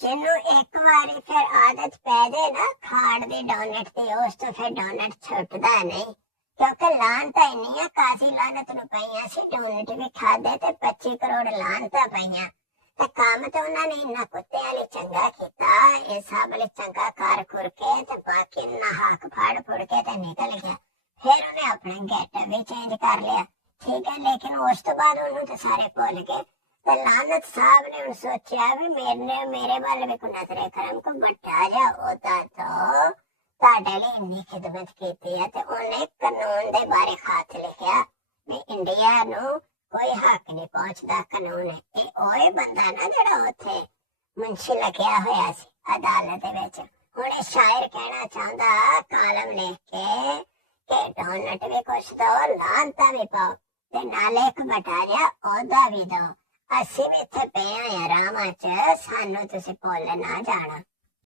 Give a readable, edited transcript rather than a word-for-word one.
ਜਿਹਨੂੰ ਇੱਕ ਵਾਰੀ ਫਿਰ ਆਦਤ ਪੈ ਜਾਏ ਨਾ ਖਾੜ ਦੀ ਡੋਨਟ ਦੀ, ਉਸ ਤੋਂ ਫਿਰ ਡੋਨਟ ਛੁੱਟਦਾ ਨਹੀਂ, ਕਿਉਂਕਿ ਲਾਹਨਤਾਂ ਇੰਨੀਆਂ ਕਾਸੀ ਲਾਹਨਤ ਨੂੰ ਪਈਆਂ ਸੀ। ਡੋਨਟ ਵੀ ਖਾਦੇ ਤੇ 25 ਕਰੋੜ ਲਾਹਨਤਾਂ ਪਈਆਂ, ਤੇ ਕੰਮ ਤੇ ਉਹਨਾਂ ਨੇ ਇੰਨਾ ਕੁੱਤਿਆਂ ਲਈ ਚੰਗਾ ਕੀਤਾ, ਇਹ ਸਭ ਲਈ ਚੰਗਾ ਕਰ ਕੁਰ ਕੇ ਤੇ ਬਾਕੀ ਇੰਨਾ ਹੱਕ ਫੜ ਫੁੜ ਕੇ ਤੇ ਨਿਕਲ ਗਿਆ। ਫਿਰ ਉਹਨੇ ਆਪਣਾ ਗੈਟਅਪ ਵੀ ਚੇਂਜ ਕਰ ਲਿਆ, ਠੀਕ ਹੈ, ਲੇਕਿਨ ਉਸ ਤੋਂ ਬਾਅਦ ਉਹਨੂੰ ਤੇ ਸਾਰੇ ਭੁੱਲ ਗਏ। ਤੇ ਲਾਨਤ ਸਾਹਿਬ ਨੇ ਹੁਣ ਸੋਚਿਆ ਵੀ ਮੇਰੇ ਵੱਲ ਵੀ ਕੋਈ ਨਜ਼ਰੇ ਕਰਮ ਕੋ ਵੱਡਾ ਜਾ ਉਹਦਾ ਤੋਂ ਤੁਹਾਡੇ ਲਈ ਇੰਨੀ ਖਿਦਮਤ ਕੀਤੀ ਹੈ। ਤੇ ਉਹਨੇ ਕਾਨੂੰਨ ਦੇ ਬਾਰੇ ਖਾਤ ਲਿਖਿਆ ਵੀ ਇੰਡੀਆ ਨੂੰ ਕੋਈ ਹੱਕ ਨਹੀਂ ਪਹੁੰਚਦਾ ਕਾਨੂੰਨ। ਇਹ ਉਹ ਬੰਦਾ ਨਾ ਜਿਹੜਾ ਉੱਥੇ ਮੁਨਸ਼ੀ ਲੱਗਿਆ ਹੋਇਆ ਸੀ ਅਦਾਲਤ ਦੇ ਵਿੱਚ। ਹੁਣ ਇਹ ਸ਼ਾਇਰ ਕਹਿਣਾ ਚਾਹੁੰਦਾ ਕਾਲਮ ਲਿਖ ਕੇ ਕਿ ਡੋਨਟ ਵੀ ਕੁਛ ਦੋ, ਲਾਹਨਤਾਂ ਵੀ ਪਾਓ, ਤੇ ਨਾਲੇ ਇੱਕ ਵੱਡਾ ਜਿਹਾ ਉਹਦਾ ਵੀ ਦੋ। ਅਸੀਂ ਵੀ ਇੱਥੇ ਪਏ ਆ ਆਰਾਮਾਂ ਚ, ਸਾਨੂੰ ਤੁਸੀਂ ਭੁੱਲ ਨਾ ਜਾਣਾ।